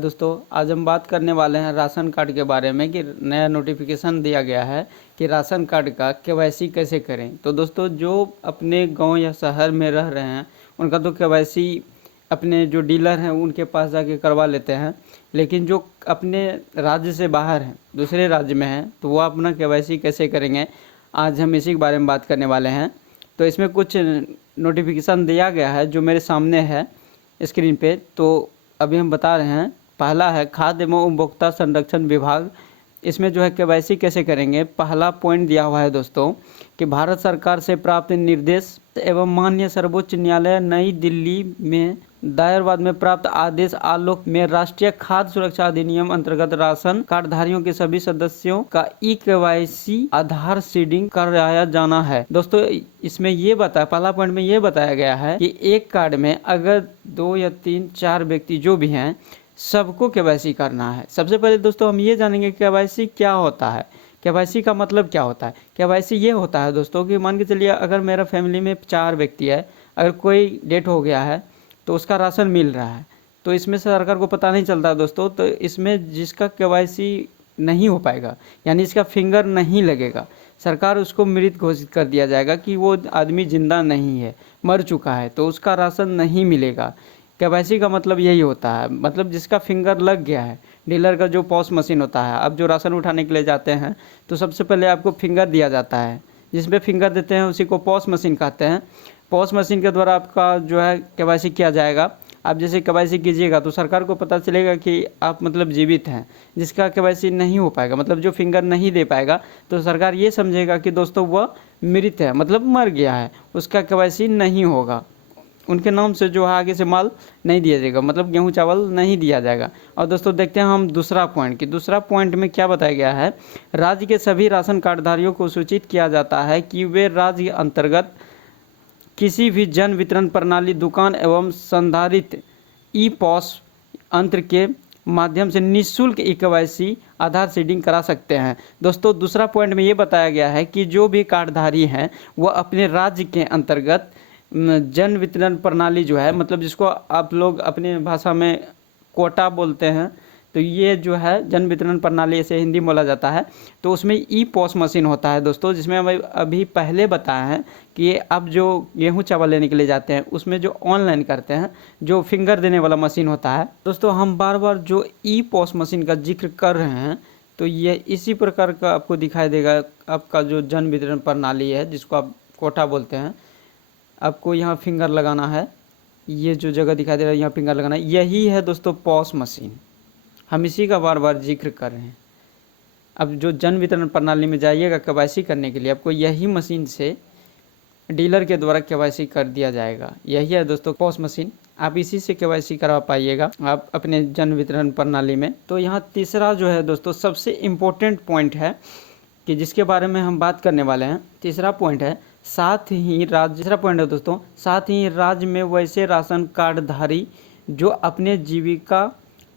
दोस्तों आज हम बात करने वाले हैं राशन कार्ड के बारे में कि नया नोटिफिकेशन दिया गया है कि राशन कार्ड का केवाईसी कैसे करें। तो दोस्तों जो अपने गांव या शहर में रह रहे हैं उनका तो केवाईसी अपने जो डीलर हैं उनके पास जाके करवा लेते हैं, लेकिन जो अपने राज्य से बाहर हैं, दूसरे राज्य में हैं, तो वो अपना केवाईसी कैसे करेंगे, आज हम इसी के बारे में बात करने वाले हैं। तो इसमें कुछ नोटिफिकेशन दिया गया है जो मेरे सामने है स्क्रीन पे, तो अभी हम बता रहे हैं। पहला है खाद्य एवं उपभोक्ता संरक्षण विभाग। इसमें जो है केवाईसी कैसे करेंगे, पहला पॉइंट दिया हुआ है दोस्तों कि भारत सरकार से प्राप्त निर्देश एवं माननीय सर्वोच्च न्यायालय नई दिल्ली में दायर बाद में प्राप्त आदेश आलोक में राष्ट्रीय खाद्य सुरक्षा अधिनियम अंतर्गत राशन कार्डधारियों के सभी सदस्यों का ई केवाईसी आधार सीडिंग कराया जाना है। दोस्तों इसमें ये बताया, पहला पॉइंट में ये बताया गया है कि एक कार्ड में अगर 2 या 3 4 व्यक्ति जो भी हैं सबको केवाईसी करना है। सबसे पहले दोस्तों हम ये जानेंगे केवाईसी क्या होता है, केवाईसी का मतलब क्या होता है। केवाईसी ये होता है दोस्तों कि मान के चलिए अगर मेरा फैमिली में 4 व्यक्ति है, अगर कोई डेथ हो गया है तो उसका राशन मिल रहा है, तो इसमें सरकार को पता नहीं चलता दोस्तों। तो इसमें जिसका केवाईसी नहीं हो पाएगा यानी इसका फिंगर नहीं लगेगा, सरकार उसको मृत घोषित कर दिया जाएगा कि वो आदमी जिंदा नहीं है, मर चुका है, तो उसका राशन नहीं मिलेगा। केवाईसी का मतलब यही होता है, मतलब जिसका फिंगर लग गया है। डीलर का जो पॉस मशीन होता है, आप जो राशन उठाने के लिए जाते हैं तो सबसे पहले आपको फिंगर दिया जाता है, जिसमें फिंगर देते हैं उसी को पॉस मशीन कहते हैं। पॉस मशीन के द्वारा आपका जो है केवाईसी किया जाएगा। आप जैसे केवाईसी कीजिएगा तो सरकार को पता चलेगा कि आप मतलब जीवित हैं। जिसका केवाईसी नहीं हो पाएगा, मतलब जो फिंगर नहीं दे पाएगा, तो सरकार ये समझेगा कि दोस्तों वह मृत है, मतलब मर गया है, उसका केवाईसी नहीं होगा, उनके नाम से जो है आगे से माल नहीं दिया जाएगा, मतलब गेहूं चावल नहीं दिया जाएगा। और दोस्तों देखते हैं हम दूसरा पॉइंट कि दूसरा पॉइंट में क्या बताया गया है। राज्य के सभी राशन कार्डधारियों को सूचित किया जाता है कि वे राज्य अंतर्गत किसी भी जन वितरण प्रणाली, दुकान एवं संधारित ई पॉस यंत्र के माध्यम से निःशुल्क ई केवाईसी आधार सीडिंग करा सकते हैं। दोस्तों दूसरा पॉइंट में ये बताया गया है कि जो भी कार्डधारी हैं वह अपने राज्य के अंतर्गत जन वितरण प्रणाली जो है, मतलब जिसको आप लोग अपने भाषा में कोटा बोलते हैं, तो ये जो है जन वितरण प्रणाली ऐसे हिंदी में बोला जाता है। तो उसमें ई पॉस मशीन होता है दोस्तों, जिसमें हम अभी पहले बताया है कि अब जो गेहूं चावल लेने के लिए जाते हैं उसमें जो ऑनलाइन करते हैं, जो फिंगर देने वाला मशीन होता है। दोस्तों हम बार बार जो ई पॉस मशीन का जिक्र कर रहे हैं तो ये इसी प्रकार का आपको दिखाई देगा। आपका जो जन वितरण प्रणाली है जिसको आप कोटा बोलते हैं, आपको यहाँ फिंगर लगाना है, ये जो जगह दिखाई दे रहा है यहाँ फिंगर लगाना है, यही है दोस्तों पॉस मशीन। हम इसी का बार बार जिक्र कर रहे हैं। अब जो जन वितरण प्रणाली में जाइएगा केवाईसी करने के लिए, आपको यही मशीन से डीलर के द्वारा केवाईसी कर दिया जाएगा। यही है दोस्तों पॉस मशीन, आप इसी से केवाईसी करवा पाइएगा आप अपने जन वितरण प्रणाली में। तो यहाँ तीसरा जो है दोस्तों सबसे इम्पोर्टेंट पॉइंट है कि जिसके बारे में हम बात करने वाले हैं। तीसरा पॉइंट है साथ ही राज्य, तीसरा पॉइंट है दोस्तों, साथ ही राज्य में वैसे राशन कार्डधारी जो अपने जीविका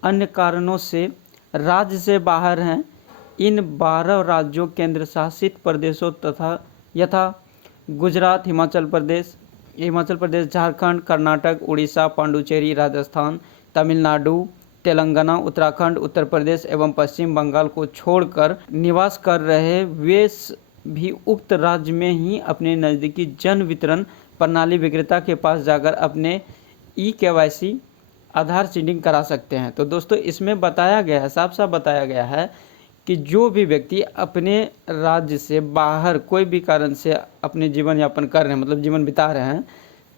अन्य कारणों से राज्य से बाहर हैं, इन 12 राज्यों, केंद्र शासित प्रदेशों तथा यथा गुजरात, हिमाचल प्रदेश, झारखंड, कर्नाटक, उड़ीसा, पांडुचेरी, राजस्थान, तमिलनाडु, तेलंगाना, उत्तराखंड, उत्तर प्रदेश एवं पश्चिम बंगाल को छोड़कर निवास कर रहे वे भी उक्त राज्य में ही अपने नज़दीकी जन वितरण प्रणाली विक्रेता के पास जाकर अपने ई केवाईसी आधार सीडिंग करा सकते हैं। तो दोस्तों इसमें बताया गया है, साफ साफ बताया गया है कि जो भी व्यक्ति अपने राज्य से बाहर कोई भी कारण से अपने जीवन यापन कर रहे हैं, मतलब जीवन बिता रहे हैं,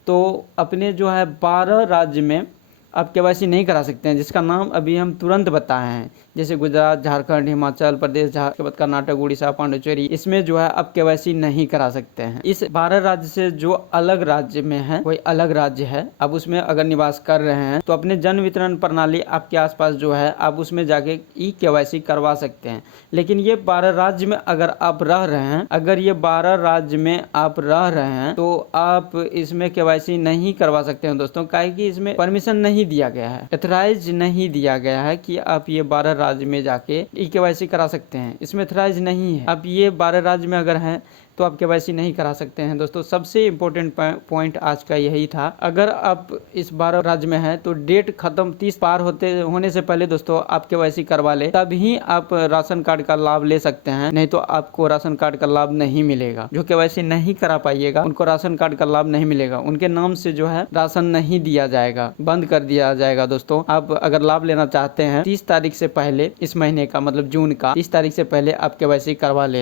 तो अपने जो है 12 राज्य में आप केवाईसी नहीं करा सकते हैं, जिसका नाम अभी हम तुरंत बताए हैं, जैसे गुजरात, झारखंड, हिमाचल प्रदेश, कर्नाटक, उड़ीसा, पांडुचेरी, इसमें जो है आप केवाईसी नहीं करा सकते हैं। इस 12 राज्य से जो अलग राज्य में है, कोई अलग राज्य है, अब उसमें अगर निवास कर रहे हैं तो अपने जन वितरण प्रणाली आपके आसपास जो है आप उसमें जाके ई केवाईसी करवा सकते हैं। लेकिन ये 12 राज्य में अगर आप रह रहे हैं, अगर ये 12 राज्य में आप रह रहे हैं तो आप इसमें केवाईसी नहीं करवा सकते हैं दोस्तों, काहे कि इसमें परमिशन नहीं दिया गया है, एथराइज नहीं दिया गया है कि आप ये 12 राज्य में जाके ई केवाईसी करा सकते हैं। इसमें एथराइज नहीं है। अब ये 12 राज्य में अगर हैं तो आप केवाईसी नहीं करा सकते हैं। दोस्तों सबसे इम्पोर्टेंट पॉइंट आज का यही था। अगर आप इस 12 राज्य में हैं तो डेट खत्म 30 पार होने से पहले दोस्तों आप केवाईसी करवा ले, तभी आप राशन कार्ड का लाभ ले सकते हैं, नहीं तो आपको राशन कार्ड का लाभ नहीं मिलेगा। जो केवाईसी नहीं करा पाइएगा उनको राशन कार्ड का लाभ नहीं मिलेगा, उनके नाम से जो है राशन नहीं दिया जाएगा, बंद कर दिया जाएगा। दोस्तों आप अगर लाभ लेना चाहते हैं 30 तारीख से पहले, इस महीने का मतलब जून का 30 तारीख से पहले आप केवाईसी करवा ले।